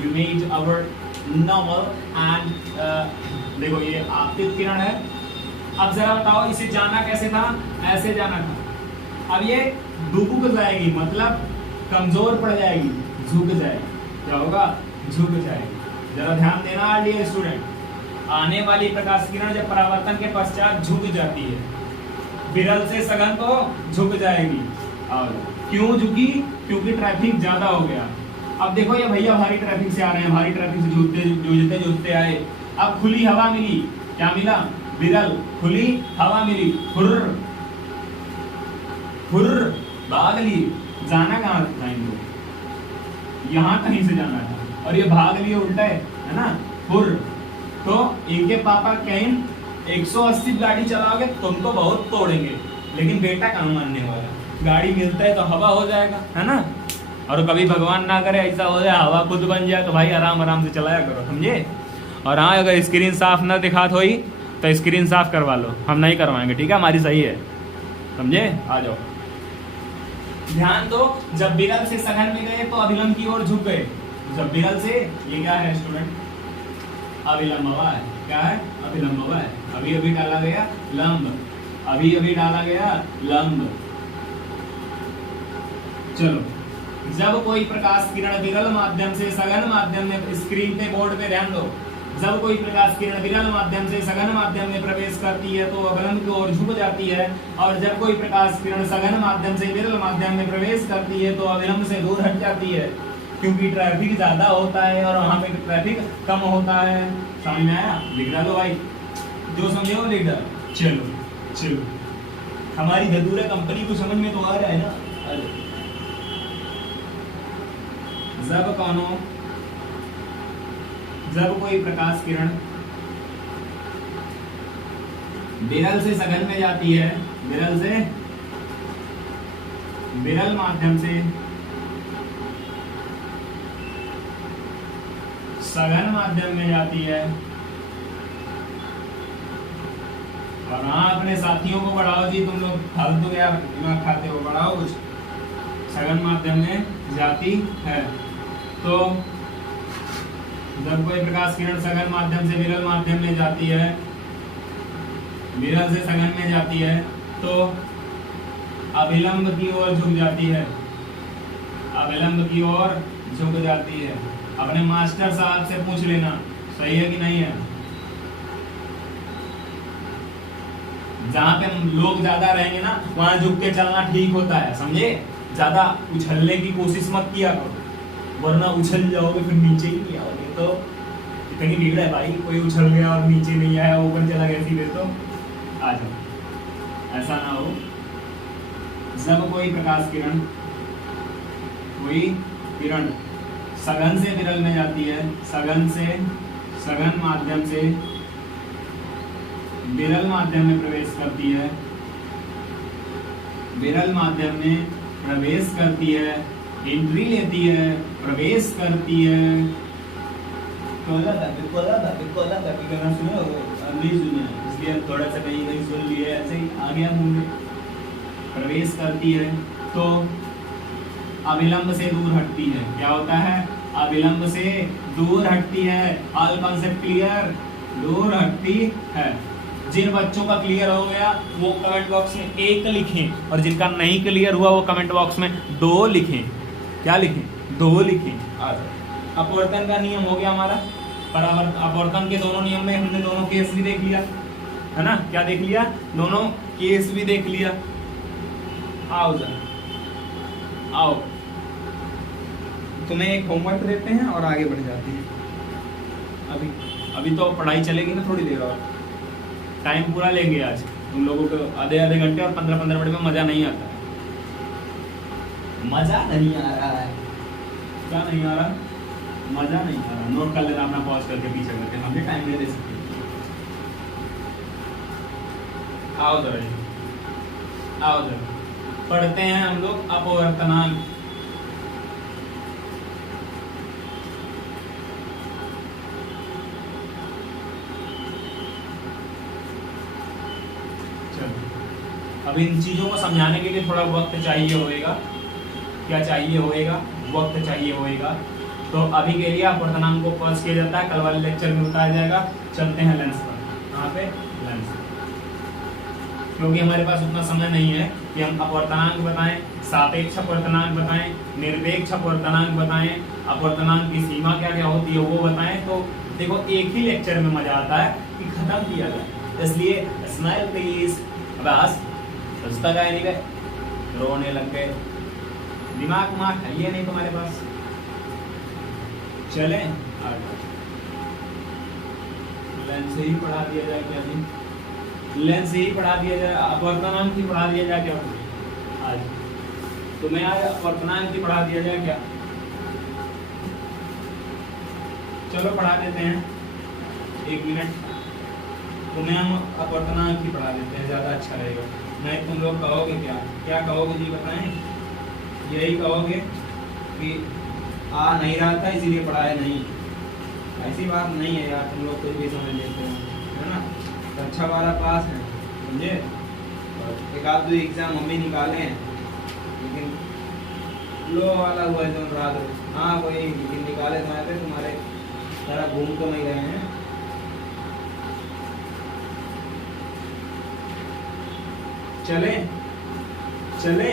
You made our normal and देखो ये आपतित किरण है। अब जरा बताओ इसे जाना कैसे था? ऐसे जाना था। अब ये दुबक जाएगी, मतलब कमजोर पड़ जाएगी, झुक जाएगी। क्या होगा? झुक जाएगी। जरा ध्यान देना डियर स्टूडेंट, आने वाली प्रकाश किरण जब परावर्तन के पश्चात झुक जाती है, विरल से सघन तो झुक जाएगी। और क्यों झुकी? क्योंकि ट्रैफिक ज्यादा हो गया। अब देखो ये भैया भारी ट्रैफिक से आ रहे हैं, भारी ट्रैफिक से जूझते जूझते आए। अब खुली हवा मिली, क्या मिला? विरल, खुली हवा मिली, फुर्र फुर्र भाग ली। जाना कहाँ था इनको? यहाँ कहीं से जाना था, और ये भाग लिए उल्टा है ना, फुर्र। तो इनके पापा कहीं 180 गाड़ी चलाओगे तुम तो बहुत तोड़ेंगे, लेकिन बेटा कहाँ मानने वाला? गाड़ी मिलता है तो हवा हो जाएगा, है ना। और कभी भगवान ना करे ऐसा हो जाए हवा खुद बन जाए, तो भाई आराम आराम से चलाया करो, समझे। और हाँ अगर स्क्रीन साफ ना दिखात होई तो स्क्रीन साफ करवा लो, हम नहीं करवाएंगे, ठीक है, हमारी सही है, समझे। आ जाओ ध्यान दो, जब विरल से सघन में गए तो अभिलंब की ओर झुक गए। जब विरल से, ये क्या है स्टूडेंट? अभिलंबवा है। क्या है? अभिलंबवा है। अभी अभी डाला गया लंब, अभी अभी डाला गया लंब। चलो जब कोई प्रकाश किरण विरल माध्यम से सघन माध्यम में, स्क्रीन पे बोर्ड पे ध्यान दो, जब कोई प्रकाश किरण विरल माध्यम से सघन माध्यम में प्रवेश करती है तो अभिलंब की ओर झुक जाती है, और जब कोई प्रकाश किरण सघन माध्यम से विरल माध्यम में प्रवेश करती है तो अभिलंब से दूर हट जाती है, क्योंकि ट्रैफिक ज्यादा होता है और वहां पे ट्रैफिक कम होता है। समझ में आया? लिख डालो भाई, जो समझे वो लिख डालो। चलो चलो हमारी धतूरा कंपनी को समझ में तो आ रहा है ना। जब कोई प्रकाश किरण विरल से सघन में जाती है, विरल से विरल माध्यम से सघन माध्यम में जाती है, और हाँ अपने साथियों को बढ़ाओ जी, तुम लोग फालतू क्या दिमाग खाते हो, बढ़ाओ कुछ। सघन माध्यम में जाती है तो जब कोई प्रकाश किरण सघन माध्यम से विरल माध्यम में जाती है, विरल से सघन में जाती है, तो अभिलंब की ओर झुक जाती है, अभिलंब की ओर झुक जाती है। अपने मास्टर साहब से पूछ लेना सही है कि नहीं है। जहां पे लोग ज्यादा रहेंगे ना वहां झुक के चलना ठीक होता है, समझे। ज्यादा उछलने की कोशिश मत किया करो, वरना उछल जाओगे फिर नीचे ही नहीं आओगे। तो इतनी भीड़ है भाई, कोई उछल गया और नीचे नहीं आया, ऊपर चला गया सीधे, तो आ जाओ, ऐसा ना हो। जब कोई प्रकाश किरण, कोई किरण सघन से विरल में जाती है, सघन से, सघन माध्यम से विरल माध्यम में प्रवेश करती है, विरल माध्यम में प्रवेश करती है, एंट्री लेती है, प्रवेश करती है। गाना सुने हो? नहीं सुने, इसलिए थोड़ा सा कहीं कहीं सुन लिए, ऐसे ही आ गया मुंह में। प्रवेश करती है तो अविलंब से दूर हटती है। क्या होता है? अविलंब से दूर हटती है। All concept clear? दूर हटती है। जिन बच्चों का क्लियर हो गया वो कमेंट बॉक्स में 1 लिखें, और जिनका नहीं क्लियर हुआ वो कमेंट बॉक्स में 2 लिखें। क्या लिखें? 2 लिखें। अपवर्तन का नियम हो गया हमारा। अपवर्तन के दोनों नियम में हमने दोनों केस भी देख लिया है ना। क्या देख लिया? दोनों केस भी देख लिया। आओ जरा, आओ, तुम्हें एक होमवर्क देते हैं और आगे बढ़ जाते हैं। अभी तो पढ़ाई चलेगी ना थोड़ी देर और, टाइम पूरा लेंगे आज। तुम लोगों को आधे घंटे और 15 मिनट में मजा नहीं आता है। मजा नहीं आ रहा है। क्या नहीं आ रहा? मजा नहीं आ रहा। नोट कर लेना अपना, पॉज करके पीछे करके, हम भी टाइम नहीं दे सकते। आओ जरा, आओ जरा, पढ़ते हैं हम लोग अपवर्तनांक। अब इन चीजों को समझाने के लिए थोड़ा वक्त चाहिए होगा। क्या चाहिए होगा? वक्त चाहिए होगा। तो अभी के लिए अपवर्तनांक को पॉज किया जाता है, कल वाले लेक्चर में बताया जाएगा। चलते हैं लेंस पर। कहाँ पे? लेंस। क्योंकि हमारे पास उतना समय नहीं है कि हम अपवर्तनांक बताएं, सापेक्ष अपवर्तनांक बताएं, निरपेक्ष अपवर्तनांक बताएं, अपवर्तनांक की सीमा क्या क्या होती है वो बताएं। तो देखो, एक ही लेक्चर में मजा आता है कि खत्म किया जाए। इसलिए स्माइल प्लीज। बस हंसता गए नहीं गए, रोने लग गए, दिमाग है ये नहीं तुम्हारे पास। चले लेंस से ही पढ़ा दिया जाए क्या? जी लेंस से ही पढ़ा दिया जाए, अपवर्तनांक की पढ़ा दिया जाए क्या आज? तुम्हें आज अपवर्तनांक की पढ़ा दिया जाए क्या? चलो पढ़ा देते हैं, 1 मिनट। तुम्हें हम अपवर्तनांक की पढ़ा देते हैं, ज्यादा अच्छा रहेगा। नहीं तुम लोग कहोगे क्या? क्या कहोगे जी बताएं? यही कहोगे कि आ नहीं रहा था इसीलिए पढ़ाया नहीं। ऐसी बात नहीं है यार, तुम लोग कुछ भी समझ लेते हो, है ना। तो अच्छा वाला पास है, समझे। एक आध 2 एग्जाम हम भी निकाले हैं, लेकिन लो वाला हुआ है जो रहा। हाँ कोई निकाले तो तुम्हारे सारा घूम तो नहीं रहे हैं। चले चले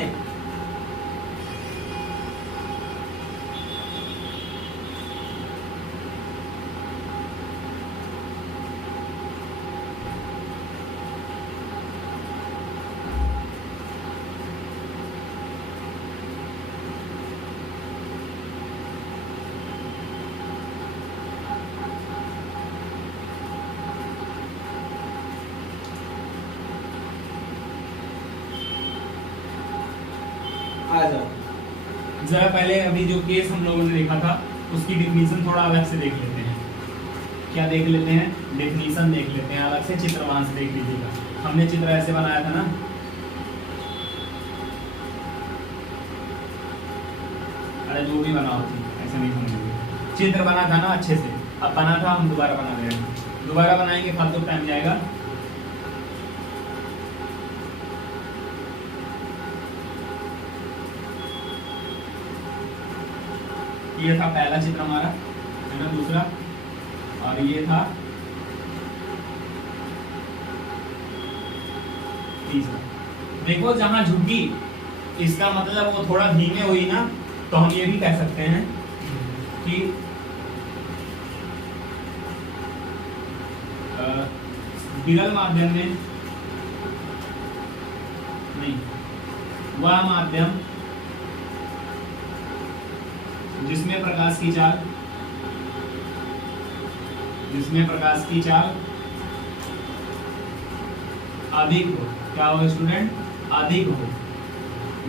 आ जाओ। जरा पहले अभी जो केस हम लोगों ने देखा था उसकी डिफिनीशन थोड़ा अलग से देख लेते हैं। क्या देख लेते हैं? डिफिनीशन देख लेते हैं अलग से। चित्र वहां से देख लीजिएगा, हमने चित्र ऐसे बनाया था ना। अरे जो भी बनाओ ऐसे नहीं समझेंगे। चित्र बना था ना अच्छे से, अब बना था, हम दोबारा बना रहे हैं। दोबारा बनाएंगे फालतू टाइम जाएगा। ये था पहला चित्र हमारा, है ना। दूसरा और ये था तीसरा। देखो जहां झुकी इसका मतलब वो थोड़ा धीमे हुई ना, तो हम ये भी कह सकते हैं कि विरल माध्यम में नहीं, वह माध्यम जिसमें प्रकाश की चाल अधिक हो, क्या हो स्टूडेंट, अधिक हो,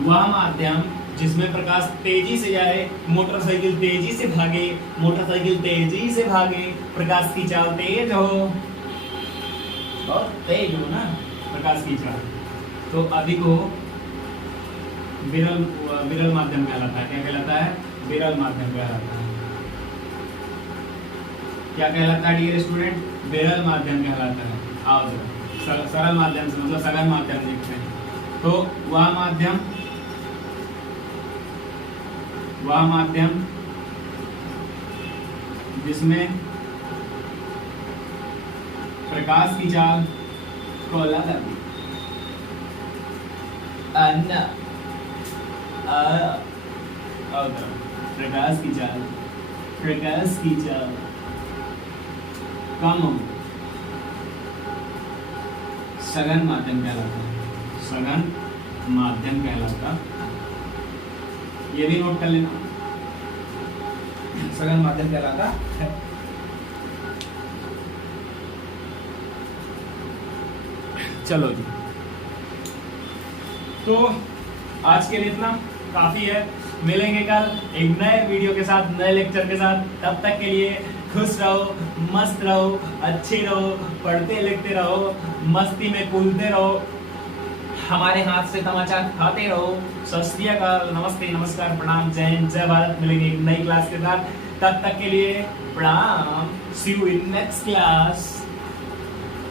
वह माध्यम जिसमें प्रकाश तेजी से जाए, मोटरसाइकिल तेजी से भागे, प्रकाश की चाल तेज हो, बहुत तेज हो ना प्रकाश की चाल, तो अधिक हो, विरल माध्यम कहलाता है। क्या कहलाता है? विरल माध्यम कहलाता है। क्या कहलाता है डियर स्टूडेंट? विरल माध्यम कहलाता है। आओ सरल माध्यम से मतलब सघन माध्यम देखते हैं। तो वह माध्यम जिसमें प्रकाश की चाल को अलग प्रकाश की चाल कम हो, सघन माध्यम कहलाता है। सघन माध्यम कहलाता, ये भी नोट कर लेना, सघन माध्यम कहलाता है। चलो जी, तो आज के लिए इतना काफी है। मिलेंगे कल एक नए वीडियो के साथ, नए लेक्चर के साथ। तब तक के लिए खुश रहो, मस्त रहो, अच्छे रहो, पढ़ते लिखते रहो, मस्ती में कूदते रहो, हमारे हाथ से तमाचा खाते रहो। सत श्री अकाल, नमस्ते, नमस्कार, प्रणाम, जय हिंद, जय भारत। मिलेंगे एक नई क्लास के साथ, तब तक के लिए प्रणाम। सी यू इन नेक्स्ट क्लास।